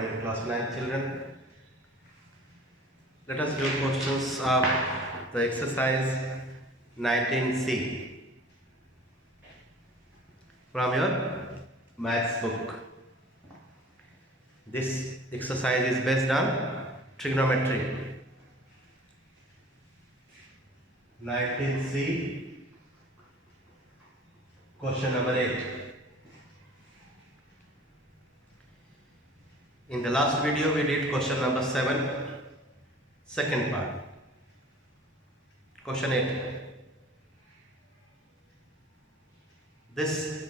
dear class 9 children. Let us do questions of the exercise 19C from your maths book. This exercise is based on trigonometry. 19C, question number 8. In the last video we did question number 7, second part. Question 8. This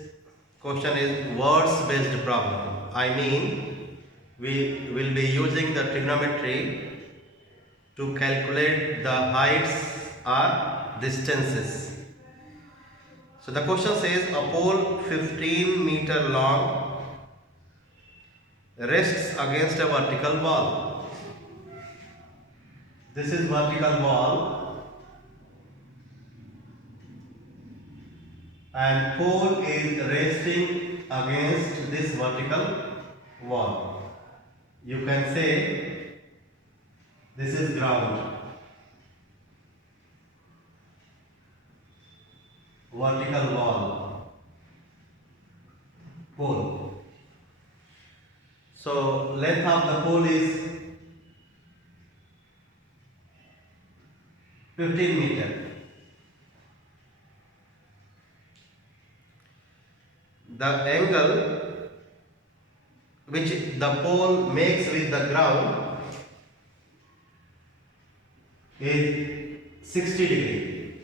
question is words based problem. I mean, we will be using the trigonometry to calculate the heights or distances. So the question says a pole 15-meter long rests against a vertical wall. This is vertical wall and pole is resting against this vertical wall. You can say this is ground. Vertical wall, pole. So length of the pole is 15 meter. The angle which the pole makes with the ground is 60 degree.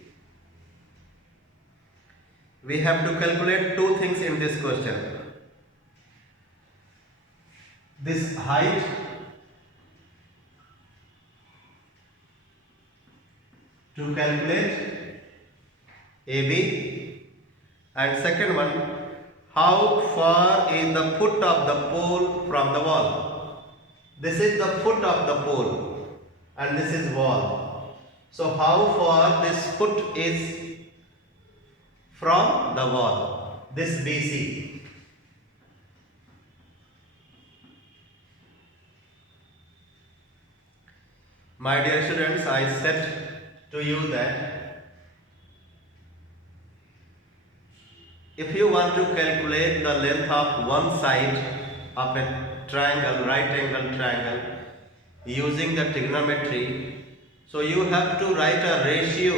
We have to calculate two things in this question. This height to calculate AB, and second one, how far is the foot of the pole from the wall. This is the foot of the pole and this is wall. So how far this foot is from the wall, this BC. My dear students, I said to you that if you want to calculate the length of one side of a triangle, right angle triangle, using the trigonometry, so you have to write a ratio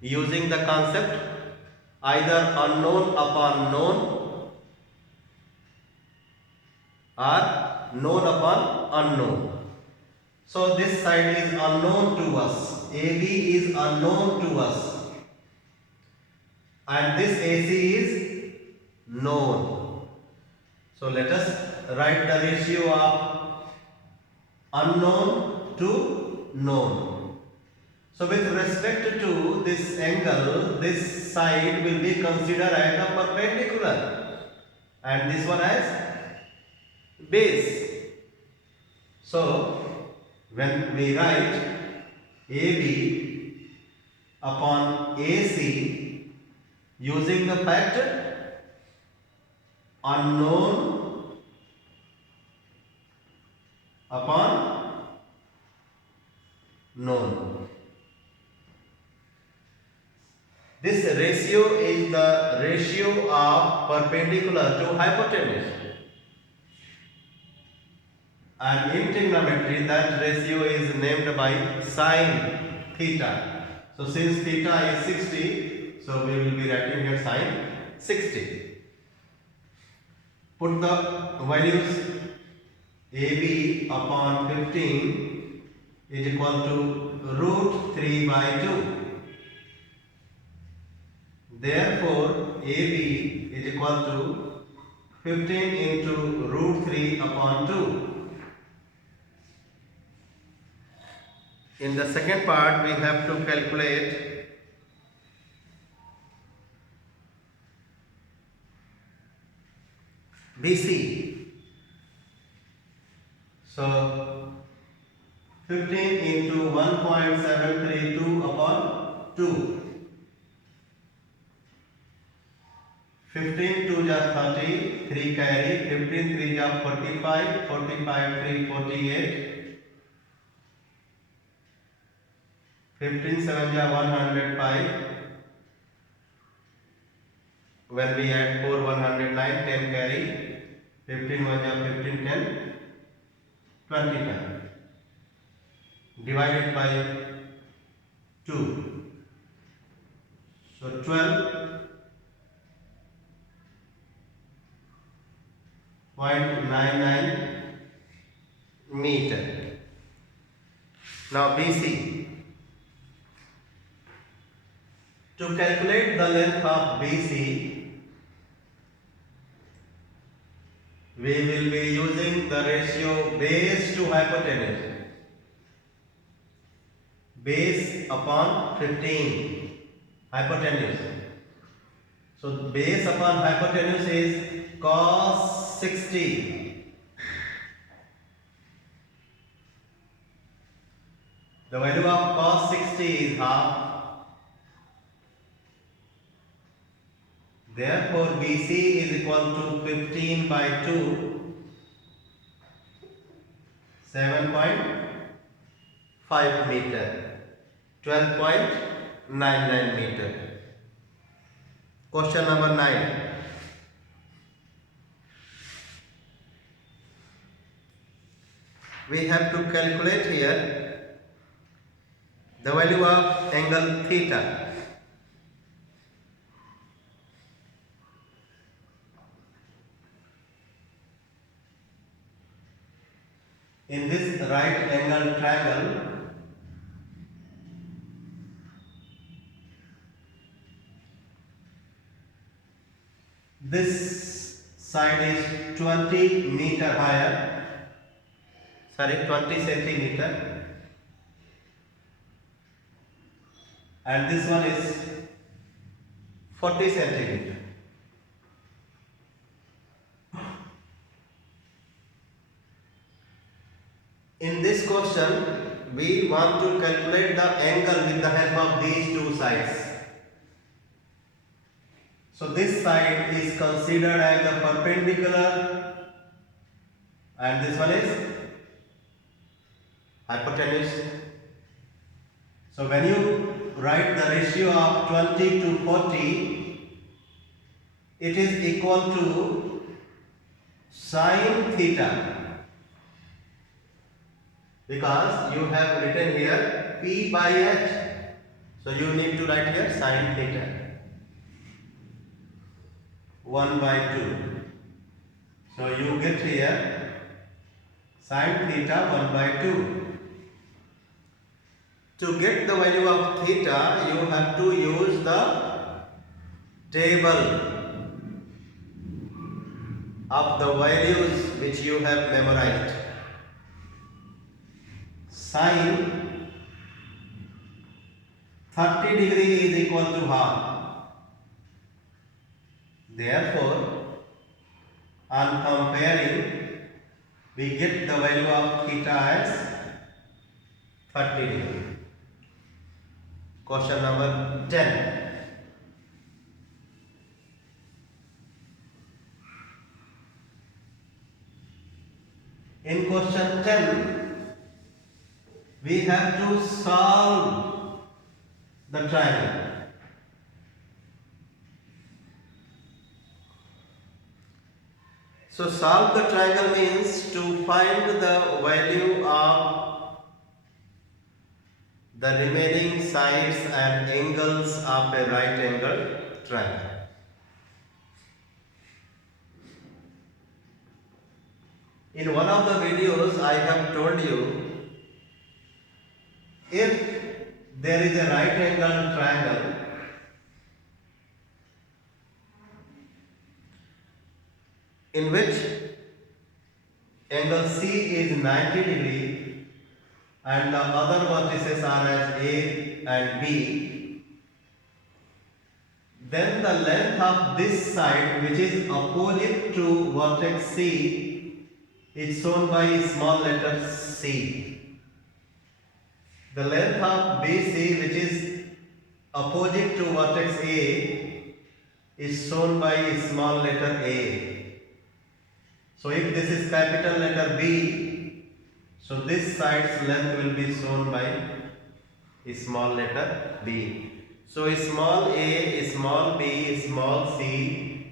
using the concept either unknown upon known or known upon unknown. So this side is unknown to us, AB is unknown to us, and this AC is known. So let us write the ratio of unknown to known. So with respect to this angle, this side will be considered as a perpendicular and this one as base. So when we write AB upon AC using the factor unknown upon known, this ratio is the ratio of perpendicular to hypotenuse. And in trigonometry, that ratio is named by sine theta. So since theta is 60, so we will be writing here sine 60. Put the values AB upon 15 is equal to root 3 by 2. Therefore, AB is equal to 15 into root 3 upon 2. In the second part, we have to calculate BC. So 15 into 1.732 upon 2. 15 2 ja 30, 3 carry, 15 3 ja 45, 45 3 48, 15 7 ja 105. When we add 4 109, 10 carry, 15 1 ja 15 10, 20 10. Divided by 2. So 12.99 meter. Now BC. To calculate the length of BC, we will be using the ratio base to hypotenuse. Base upon 15, hypotenuse. So base upon hypotenuse is cos 60. The value of cos 60 is half. Therefore BC is equal to 15 by 2, 7.5 meter, 12.99 meter. Question number 9. We have to calculate here the value of angle theta. In this right angle triangle, this side is 20 meter higher, 20 centimeter, and this one is 40 centimeter. In this question, we want to calculate the angle with the help of these two sides. So this side is considered as the perpendicular and this one is hypotenuse. So when you write the ratio of 20 to 40, it is equal to sin theta, because you have written here P by H. So you need to write here sin theta 1 by 2. So you get here sin theta 1 by 2. To get the value of theta, you have to use the table of the values which you have memorized. Sin 30 degree is equal to half. Therefore, on comparing, we get the value of theta as 30 degree. Question number 10. In question 10, we have to solve the triangle. So solve the triangle means to find the value of the remaining sides and angles of a right angle triangle. In one of the videos I have told you, if there is a right angle triangle, in which angle C is 90 degree and the other vertices are as A and B, then the length of this side, which is opposite to vertex C, is shown by small letter C. The length of BC, which is opposite to vertex A, is shown by a small letter A. So if this is capital letter B, so this side's length will be shown by a small letter B. So small a, small b, small c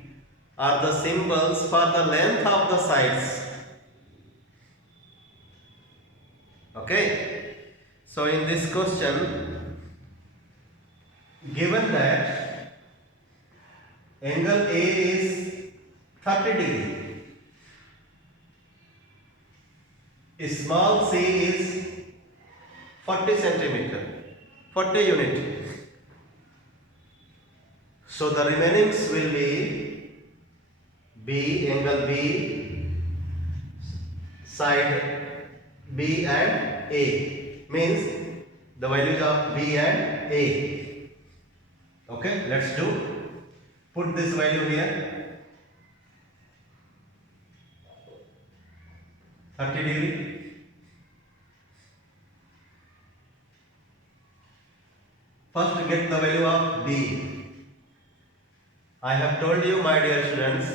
are the symbols for the length of the sides. Okay. So in this question, given that angle A is 30 degree, small c is 40 centimeter, 40 unit. So the remainings will be B, angle B, side B and A, means the values of B and A. Okay, let's do. Put this value here, 30 degree. First get the value of B. I have told you, my dear students,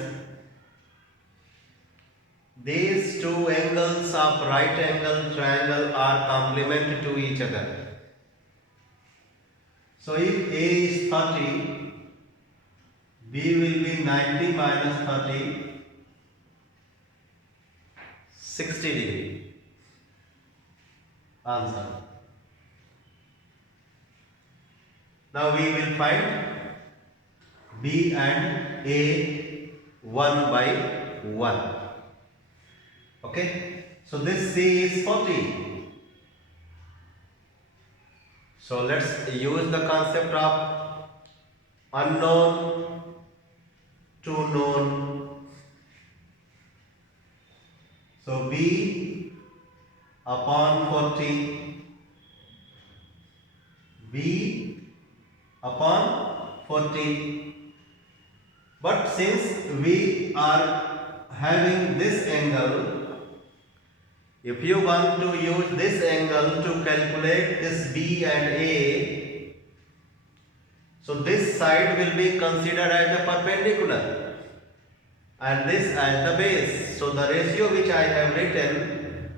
these two angles of right angle triangle are complement to each other. So if A is 30, B will be 90 minus 30, 60 degree. Answer. Now we will find B and A 1 by 1. Okay. So this C is 40. So let's use the concept of unknown to known. So B upon 40, B upon 40. But since we are having this angle, if you want to use this angle to calculate this B and A, so this side will be considered as the perpendicular and this as the base. So the ratio which I have written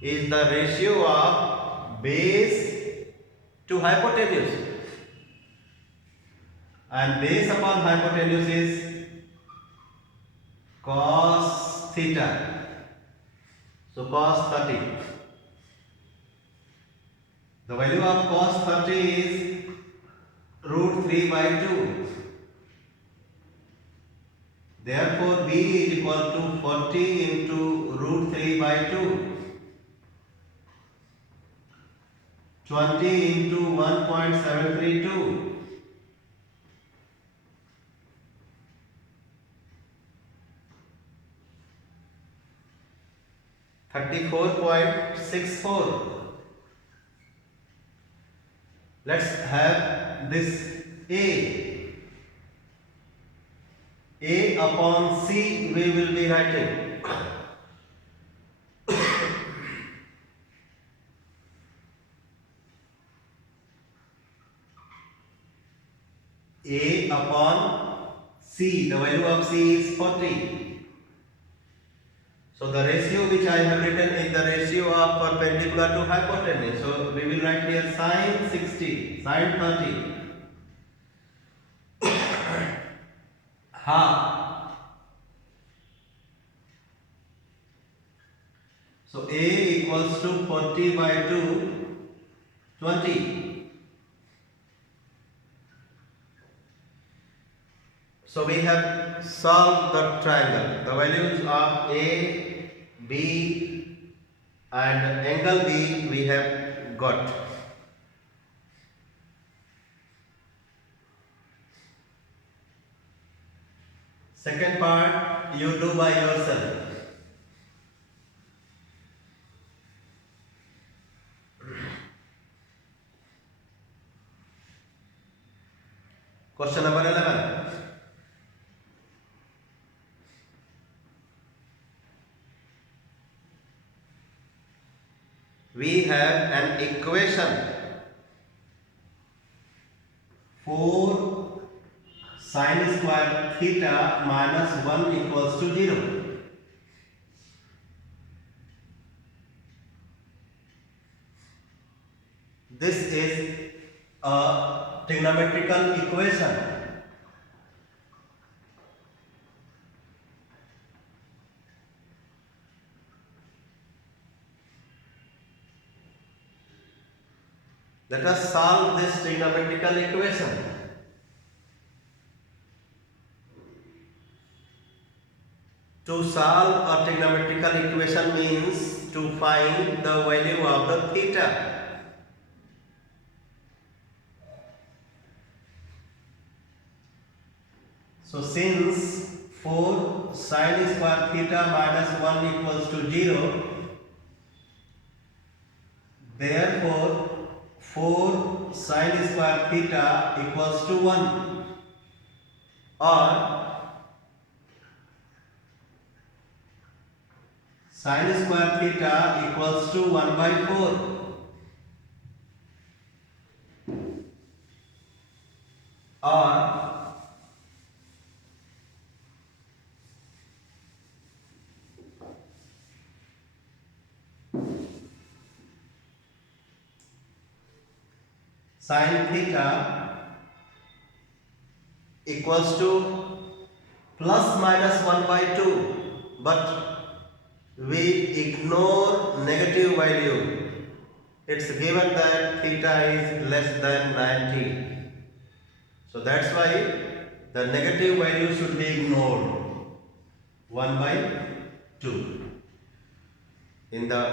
is the ratio of base to hypotenuse, and base upon hypotenuse is cos theta. So cos 30. The value of cos 30 is root 3 by 2. Therefore B is equal to 40 into root 3 by 2. 20 into 1.732. 34.64. Let's have this A. A upon C we will be writing. A upon C, the value of C is 40. So the ratio which I have written is the ratio of perpendicular to hypotenuse. So we will write here sin 60, sin 30. Half. So A equals to 40 by 2, 20. So we have solved the triangle. The values of A, B and angle B we have got. Second part you do by yourself. Question number 11. We have an equation 4 sin square theta minus 1 equals to 0. This is a trigonometrical equation. Let us solve this trigonometrical equation. To solve a trigonometrical equation means to find the value of the theta. So since 4 sin square theta minus 1 equals to 0, therefore 4 sin square theta equals to 1, or sin square theta equals to 1 by 4, or sin theta equals to plus minus 1 by 2, but we ignore negative value. It's given that theta is less than 90. So that's why the negative value should be ignored. 1 by 2. In the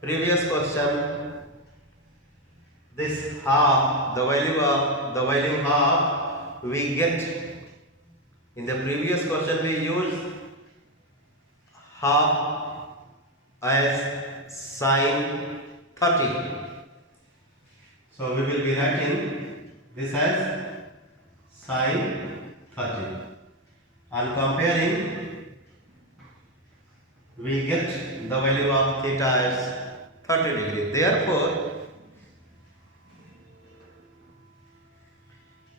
previous question, this half, the value half we get. In the previous question we used half as sin 30. So we will be writing this as sin 30. On comparing, we get the value of theta as 30 degree. Therefore,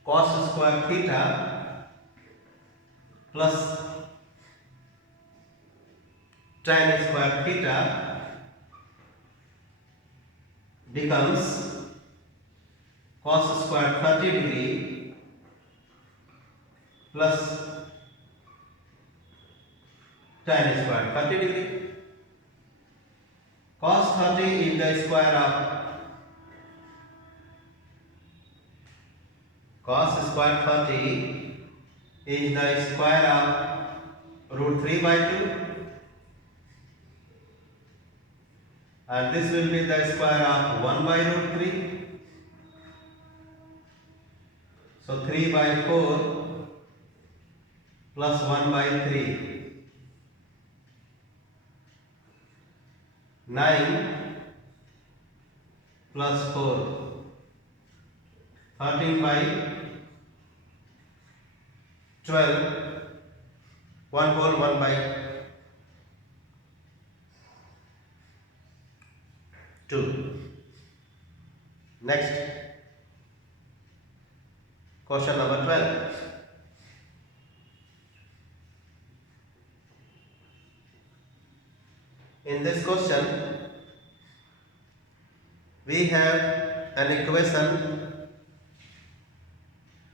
cos square theta plus tan square theta becomes cos square 30 degree plus tan square 30 degree. Cos 30 is the square of cos square 30 is the square of root 3 by 2, and this will be the square of 1 by root 3. So 3 by 4 plus 1 by 3, 9 plus 4, 13 by 12, 1 whole 1 by 2. Next, question number 12. In this question, we have an equation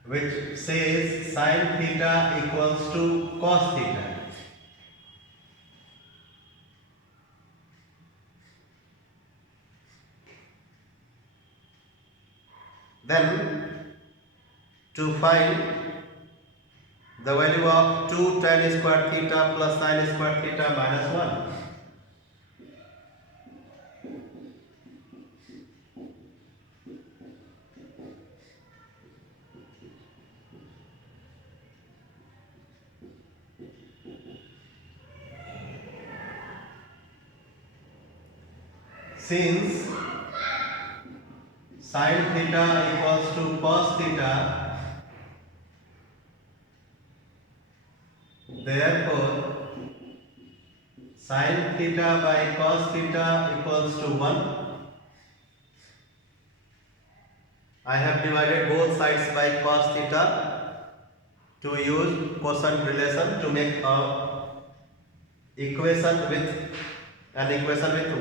which says sin theta equals to cos theta. Then, to find the value of 2 tan square theta plus sin square theta minus 1, since sin theta equals to cos theta, therefore sin theta by cos theta equals to 1. I have divided both sides by cos theta. to use quotient relation to make a equation with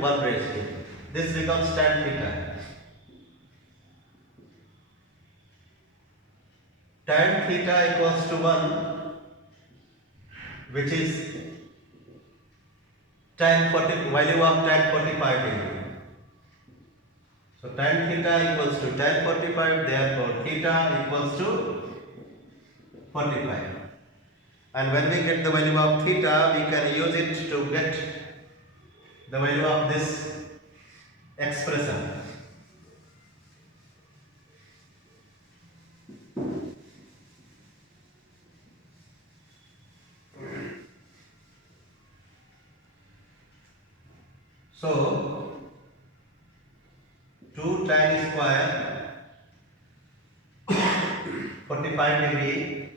one ratio. This becomes tan theta. Tan theta equals to 1, which is value of tan 45 degree. So tan theta equals to tan 45, therefore theta equals to 45. And when we get the value of theta, we can use it to get the value of this expression. So 2 tan square 45 degree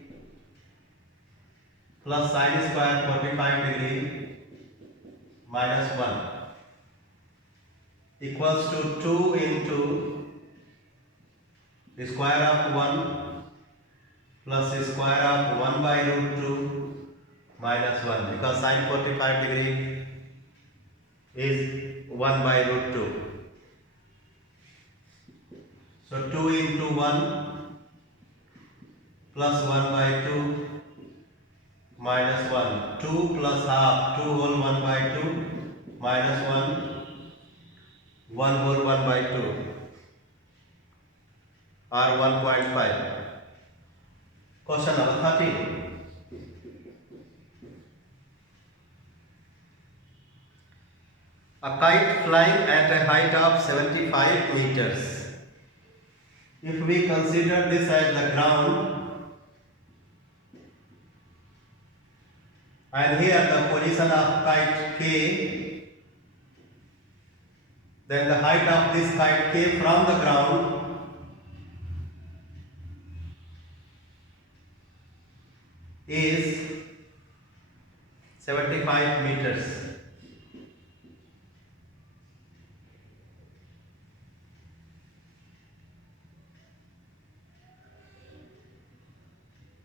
plus sin square 45 degree minus 1 equals to 2 into the square of 1 plus the square of 1 by root 2 minus 1, because sin 45 degree is 1 by root 2. So 2 into 1 plus 1 by 2 minus 1. 2 plus half, 2 whole 1 by 2 minus 1, 1 whole 1 by 2 or 1.5. Question number 13. A kite flying at a height of 75 meters. If we consider this as the ground, and here the position of kite K, then the height of this kite K from the ground is 75 meters.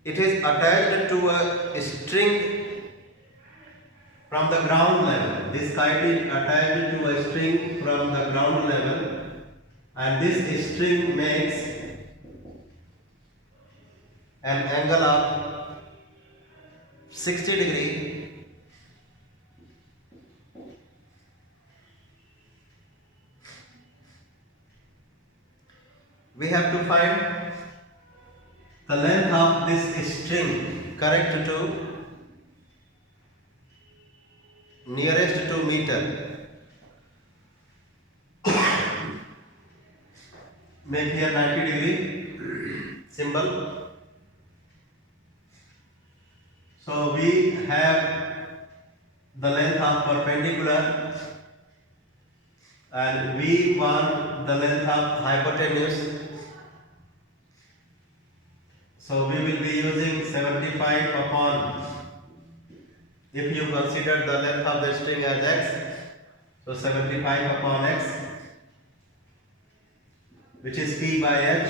It is attached to a string from the ground level. This kite is attached to a string from the ground level, and this string makes an angle of 60 degree we have to find the length of this string correct to nearest to meter. Make here 90 degree symbol. So we have the length of perpendicular and we want the length of hypotenuse. So we will be using 75 upon, if you consider the length of the string as x, so 75 upon x, which is p by h.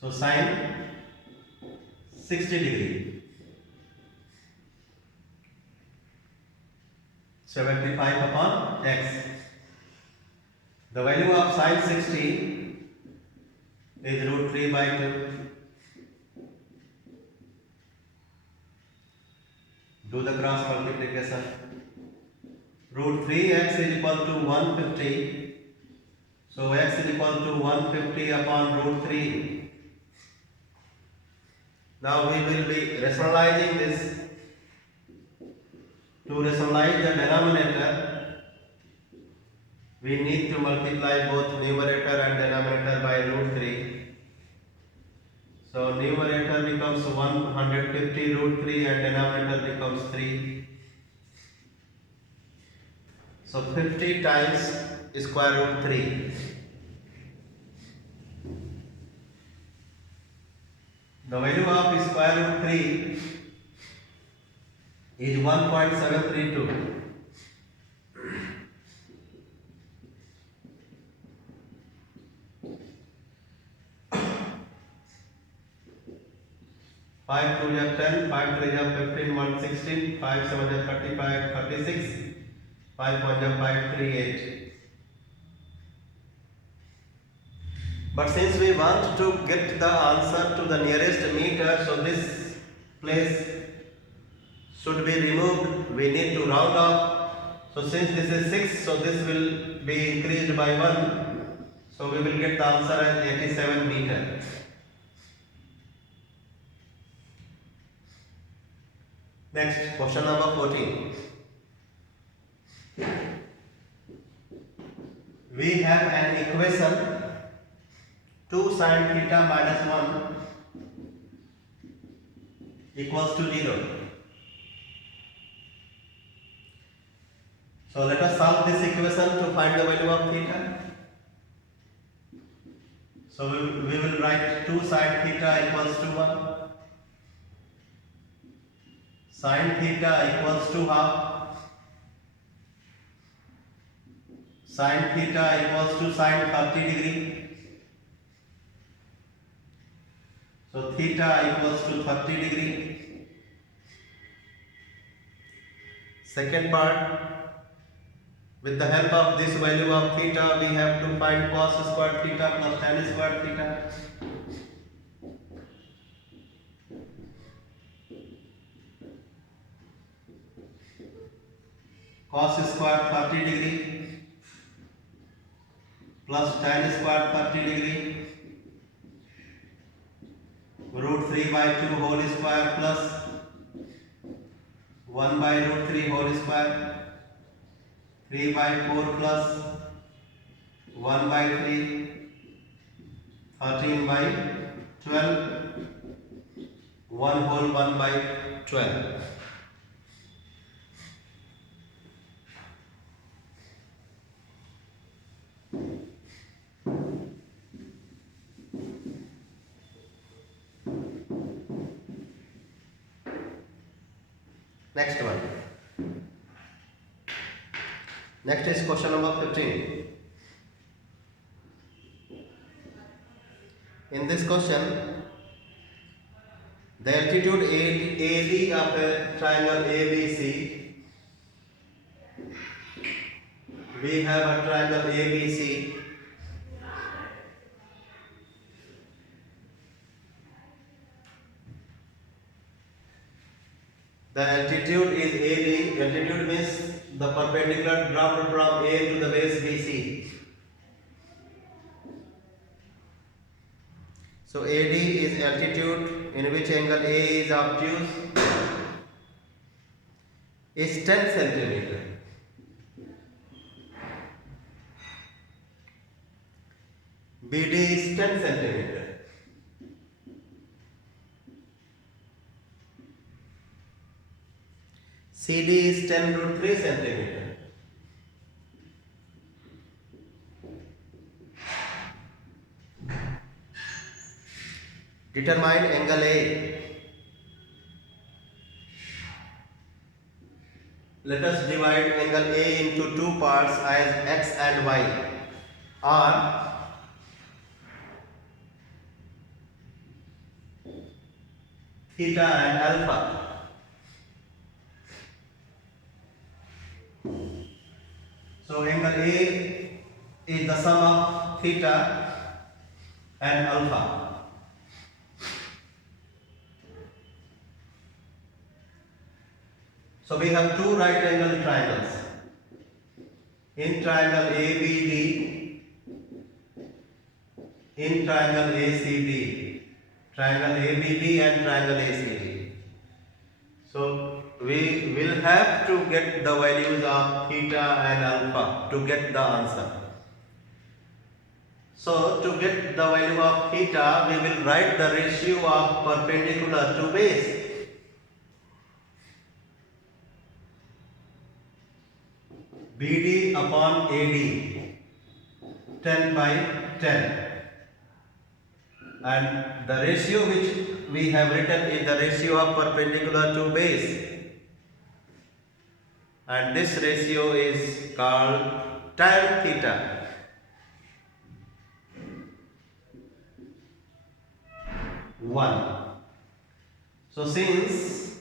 So sin 60 degree. 75 upon x. The value of sin 60 is root 3 by 2. Do the cross multiplication. Root 3x is equal to 150. So x is equal to 150 upon root 3. Now we will be rationalizing this. To rationalize the denominator, we need to multiply both numerator and denominator by root 3. So numerator becomes 150 root 3 and denominator becomes 3. So 50 times square root 3. The value of square root 3 is 1.732. 5 2 are 10, 5 3 are 15, 1 16, 5 7 are 35, 36, 5 1 are 5 3 8. But since we want to get the answer to the nearest meter, so this place should be removed. We need to round off. So since this is 6, so this will be increased by 1. So we will get the answer as 87 meter. Next, question number 14. We have an equation 2 sin theta minus 1 equals to 0. So let us solve this equation to find the value of theta. So we will write 2 sin theta equals to 1. Sin theta equals to half. Sin theta equals to sin 30 degree. So theta equals to 30 degree. Second part, with the help of this value of theta, we have to find cos squared theta plus tan squared theta. Cos squared 30 degree plus tan squared 30 degree, root 3 by 2 whole square plus 1 by root 3 whole square, 3 by 4 plus 1 by 3, 13 by 12, 1 whole 1 by 12. Next one. Next is question number 15. In this question, the altitude AD of a triangle ABC, we have a triangle ABC. The altitude is AD. Altitude means the perpendicular dropped from A to the base BC. So AD is altitude in which angle A is obtuse is 10 centimeter. BD is 10 centimeter. CD is 10 root 3 centimeter. Determine angle A. Let us divide angle A into two parts as X and Y are theta and alpha. So angle A is the sum of theta and alpha. So we have two right angle triangles. In triangle ABD, in triangle ACD, triangle ABD and triangle ACD. So we will have to get the values of theta and alpha to get the answer. So to get the value of theta, we will write the ratio of perpendicular to base. BD upon AD, 10 by 10. And the ratio which we have written is the ratio of perpendicular to base. And this ratio is called tan theta. One. So since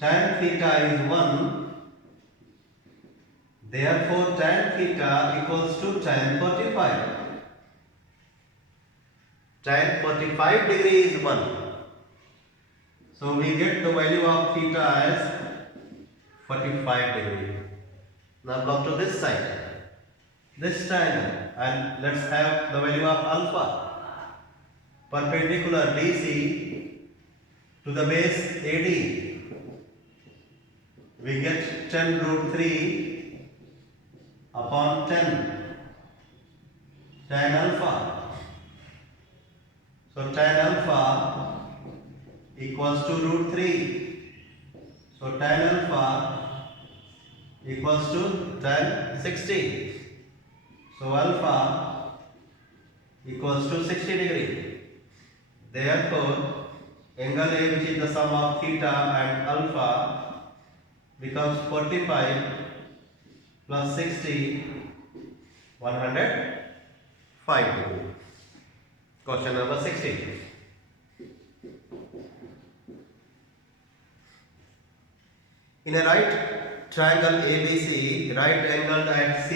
tan theta is 1, therefore tan theta equals to tan 45. Tan 45 degree is 1. So we get the value of theta as 45 degree. Now come to this side, this triangle, and let's have the value of alpha. Perpendicular DC to the base AD, we get 10 root 3 upon 10 tan alpha. So tan alpha equals to root 3. So tan alpha equals to tan 60. So alpha equals to 60 degree. Therefore, angle A, which is the sum of theta and alpha, becomes 45 plus 60, 105 degree. Question number 16. In a right triangle ABC, right angled at C,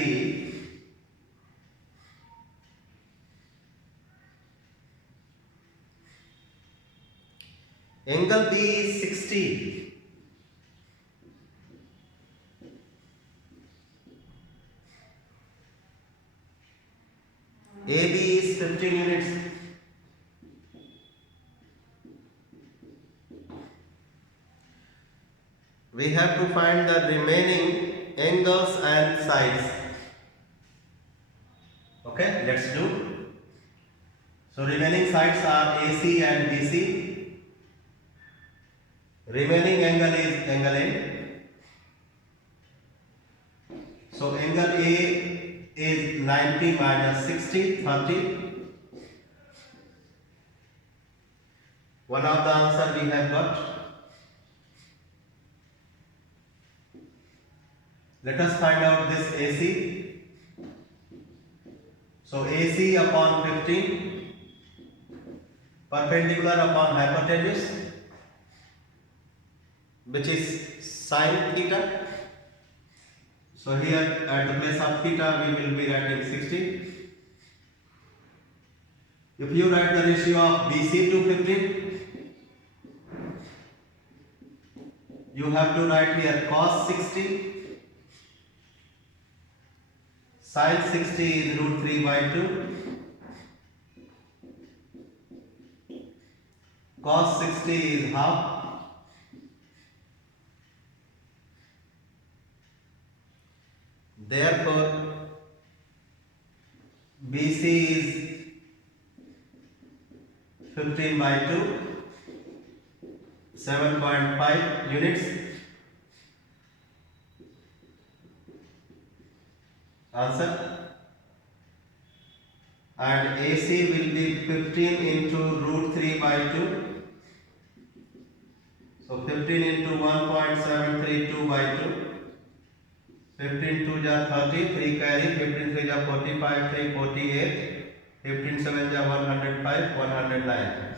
angle B is 60. AB is 15 units. We have to find the remaining angles and sides. Okay, let's do. So remaining sides are AC and BC. Remaining angle is angle A. So angle A is 90 minus 60, 30. One of the answer we have got. Let us find out this AC. So AC upon 15, perpendicular upon hypotenuse, which is sine theta. So here at the place of theta we will be writing 60. If you write the ratio of BC to 15, you have to write here cos 60. Sine 60 is root 3 by 2. Cos 60 is half. Therefore, BC is 15 by 2, 7.5 units. Answer. And AC will be 15 into root 3 by 2. So 15 into 1.732 by 2. 15 2 ja 30, 3 carry, 15 3 ja 45, 3 48, 15 7 ja 105, 109.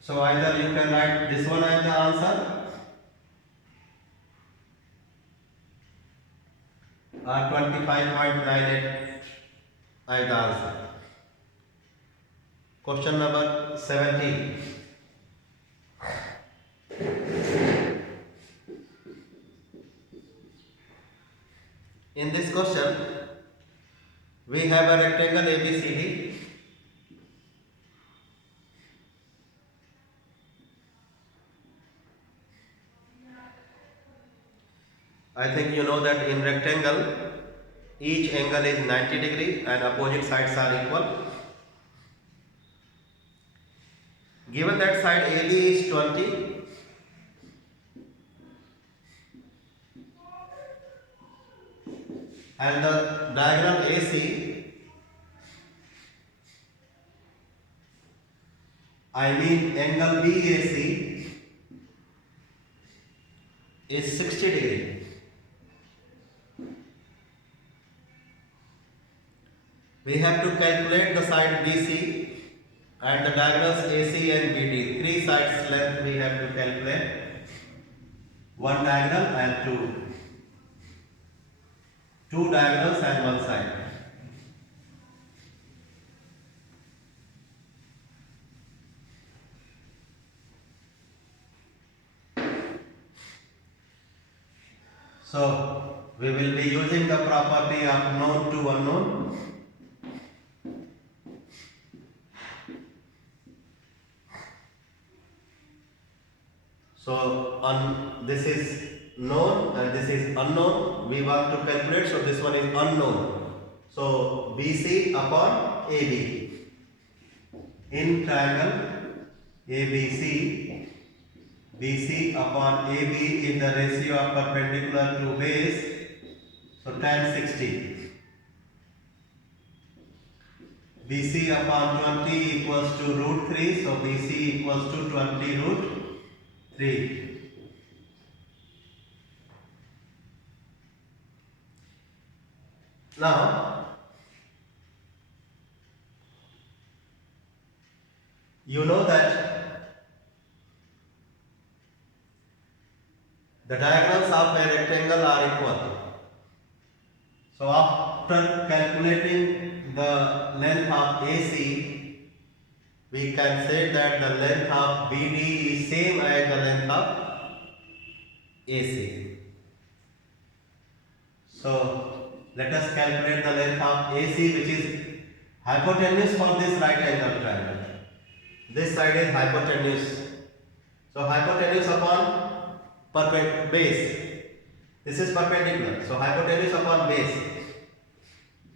So either you can write this one as the answer or 25.98 as the answer. Question number 17. In this question, we have a rectangle ABCD. I think you know that in rectangle, each angle is 90 degree and opposite sides are equal. Given that side AB is 20, and the diagonal AC, I mean angle BAC, is 60 degree. We have to calculate the side BC and the diagonals AC and BD. Three sides length we have to calculate. One diagonal and two. Two diagonals and one side. So we will be using the property of known to unknown. So this is known and this is unknown. We want to calculate, so this one is unknown. So BC upon AB. In triangle ABC, BC upon AB is the ratio of perpendicular to base. So tan 60. BC upon 20 equals to root 3. So BC equals to 20 root 3. Now, you know that the diagonals of a rectangle are equal. So after calculating the length of AC, we can say that the length of BD is same as the length of AC. So let us calculate the length of AC, which is hypotenuse for this right angle triangle. This side is hypotenuse. So hypotenuse upon base. This is perpendicular. So hypotenuse upon base.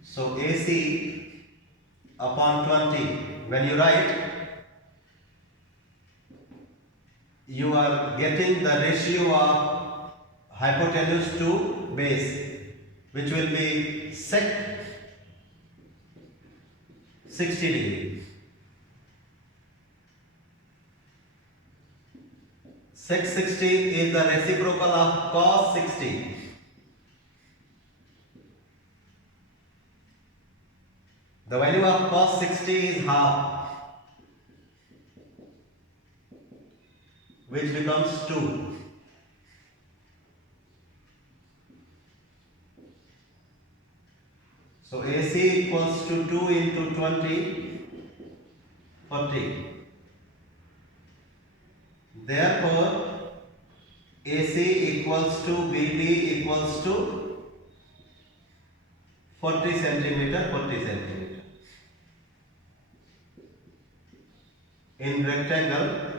So AC upon 20. When you write, you are getting the ratio of hypotenuse to base, which will be sec 60 degree. Sec 60 is the reciprocal of cos 60. The value of cos 60 is half, which becomes 2. So AC equals to 2 into 20, 40. Therefore, AC equals to BD equals to 40 centimeter, 40 centimeter. In rectangle,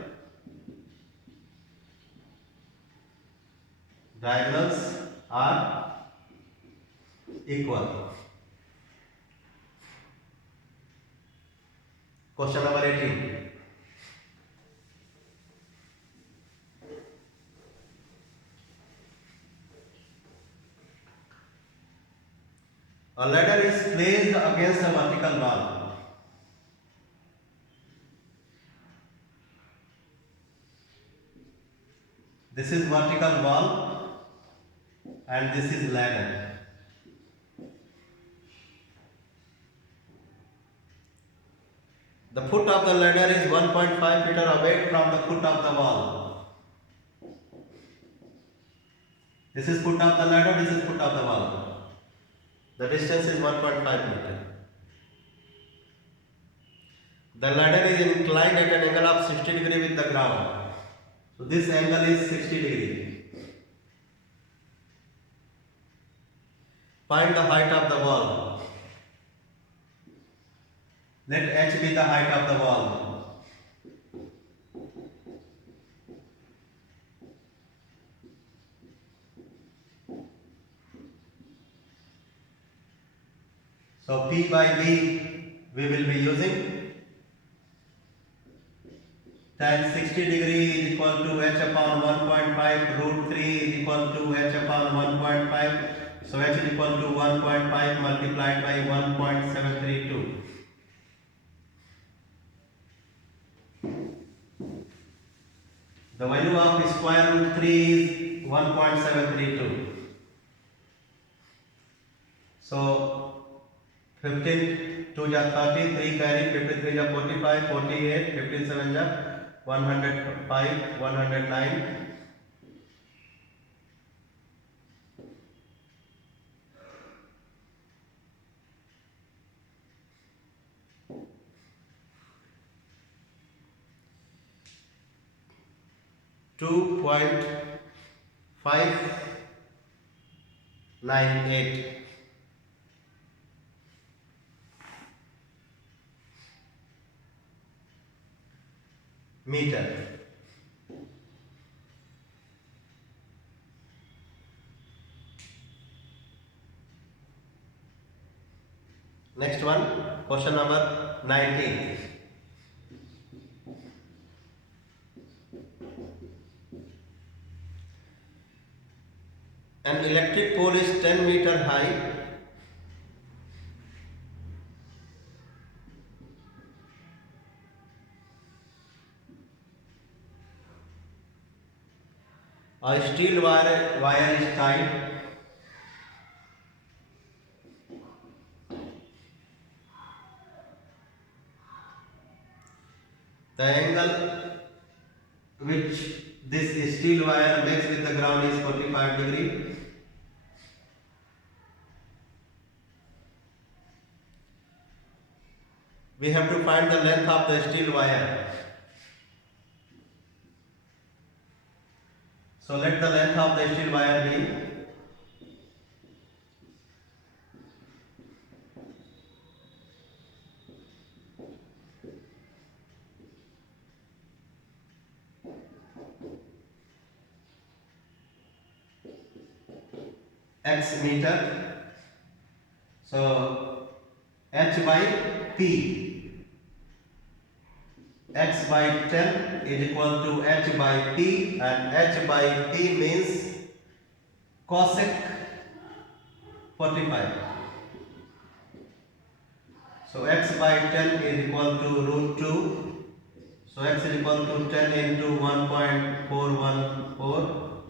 diagonals are equal. Question number 18. A ladder is placed against a vertical wall. This is vertical wall and this is ladder. The foot of the ladder is 1.5 meter away from the foot of the wall. This is foot of the ladder, this is foot of the wall. The distance is 1.5 meter. The ladder is inclined at an angle of 60 degree with the ground. So this angle is 60 degree. Find the height of the wall. Let h be the height of the wall. So P by B we will be using. Tan 60 degree is equal to h upon 1.5, root 3 is equal to h upon 1.5. So h is equal to 1.5 multiplied by 1.732. The value of square root 3 is 1.732. So 15 2 ja 30, 3 carry, 53 ja 45, 48, 57 ja 105, 109. $2.598 meter. Next one, question number 19. An electric pole is 10-meter high. A steel wire is tied. The angle which this steel wire makes with the ground is 45 degree. We have to find the length of the steel wire. So let the length of the steel wire be x meter. So h by p. X by 10 is equal to h by p, and h by p means cosec 45. So x by 10 is equal to root 2. So x is equal to 10 into 1.414,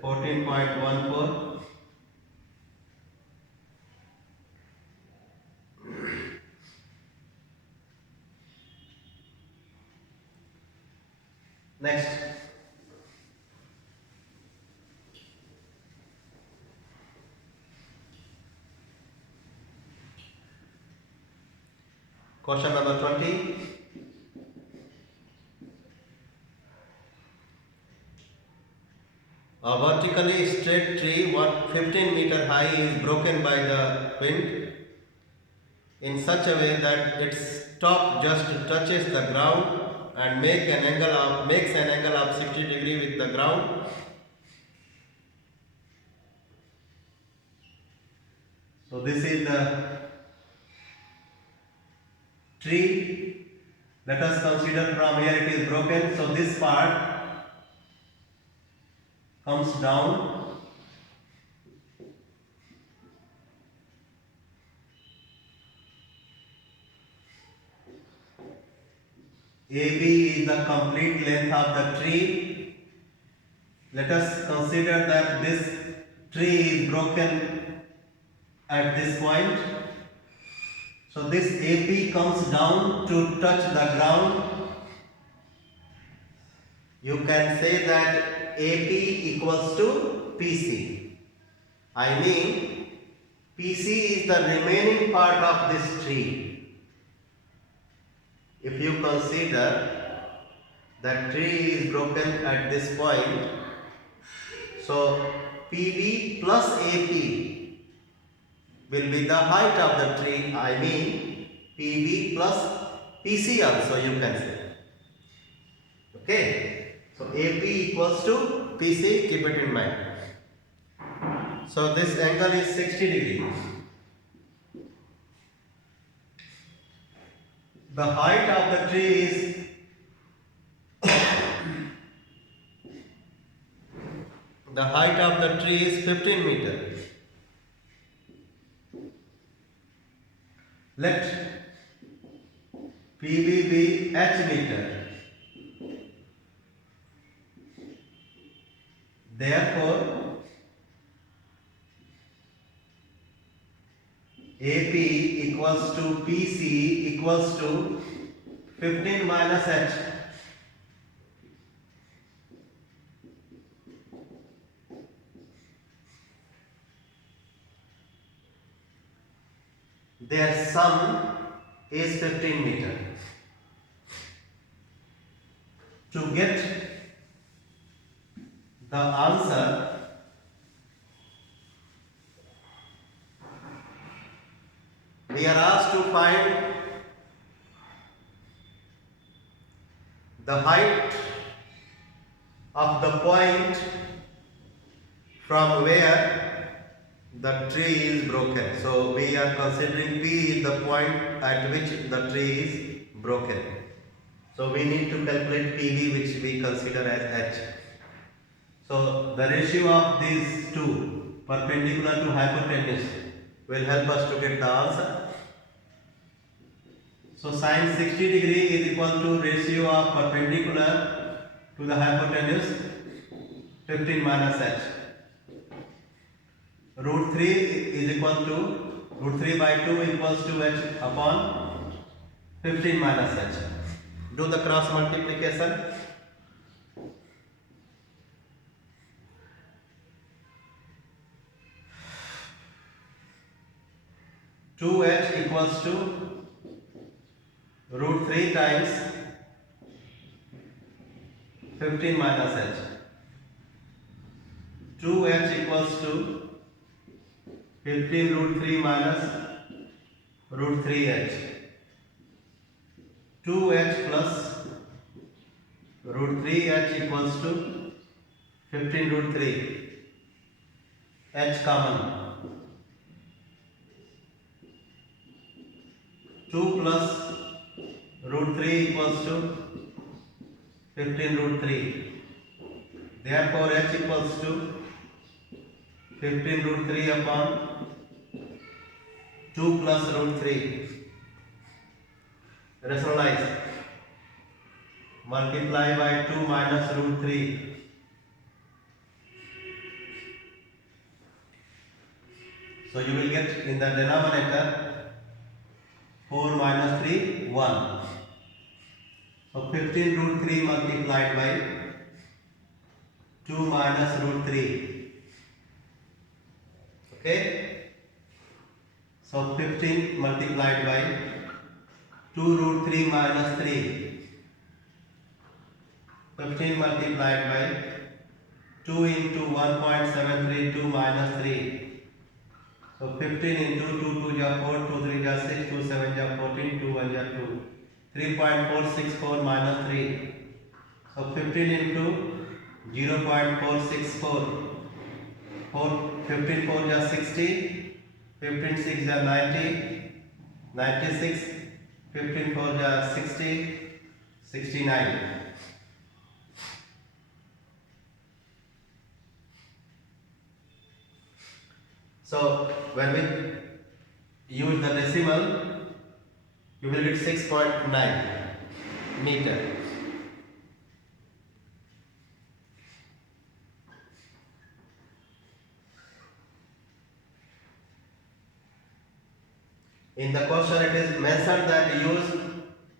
14.14. Next, question number 20. A vertically straight tree 15-meter high is broken by the wind in such a way that its top just touches the ground and makes an angle of 60 degree with the ground. So this is the tree. Let us consider from here it is broken. So this part comes down. AB is the complete length of the tree. Let us consider that this tree is broken at this point. So this AP comes down to touch the ground. You can say that AP equals to PC. I mean, PC is the remaining part of this tree. If you consider that tree is broken at this point, so PB plus AP will be the height of the tree. I mean PB plus PC also you can say. Okay. So AP equals to PC, keep it in mind. So this angle is 60 degrees. The height of the tree is the height of the tree is 15 meters. Let PB be h meter. Therefore, AP equals to PC equals to 15 minus H. Their sum is 15 meter. To get the answer, we are asked to find the height of the point from where the tree is broken. So we are considering P is the point at which the tree is broken. So we need to calculate PV, which we consider as H. So the ratio of these two, perpendicular to hypotenuse, will help us to get the answer. So sin 60 degree is equal to ratio of perpendicular to the hypotenuse 15 minus H. Root 3 is equal to root 3 by 2 equals to H upon 15 minus H. Do the cross multiplication. Two H equals to root 3 times 15 minus H. 2H equals to 15 root 3 minus root 3H. 2H plus root 3H equals to 15 root 3. H common. 2 plus root 3 equals to 15 root 3. Therefore H equals to 15 root 3 upon 2 plus root 3. Rationalize. Multiply by 2 minus root 3. So you will get in the denominator 4 minus 3, 1. So 15 root 3 multiplied by 2 minus root 3. Okay? So 15 multiplied by 2 root 3 minus 3. 15 multiplied by 2 into 1.732 minus 3. So 15 into 2, 2 ja 4, 2 3 ja 6, 2 7 ja 14, 2 1 ja 2. 3.464 minus 3. So 15 into 0.464. 15 4 ja 60, 15 6 ja 90, 96, 15 4 ja 60, 69. So when we use the decimal, you will get 6.9 meter. In the question it is mentioned that use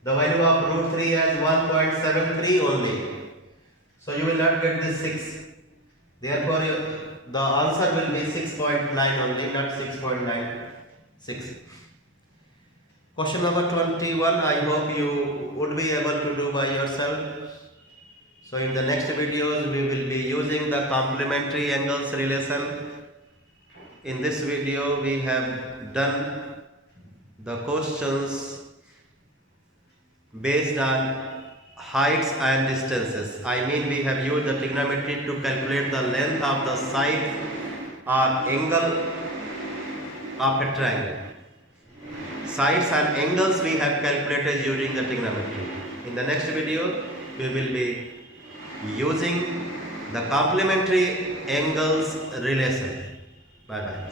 the value of root 3 as 1.73 only. So you will not get this 6. Therefore the answer will be 6.9 only, not 6.96. Question number 21, I hope you would be able to do by yourself. So in the next videos we will be using the complementary angles relation. In this video we have done the questions based on heights and distances. I mean, we have used the trigonometry to calculate the length of the side or angle of a triangle. Sides and angles we have calculated using the trigonometry. In the next video we will be using the complementary angles relation. Bye bye.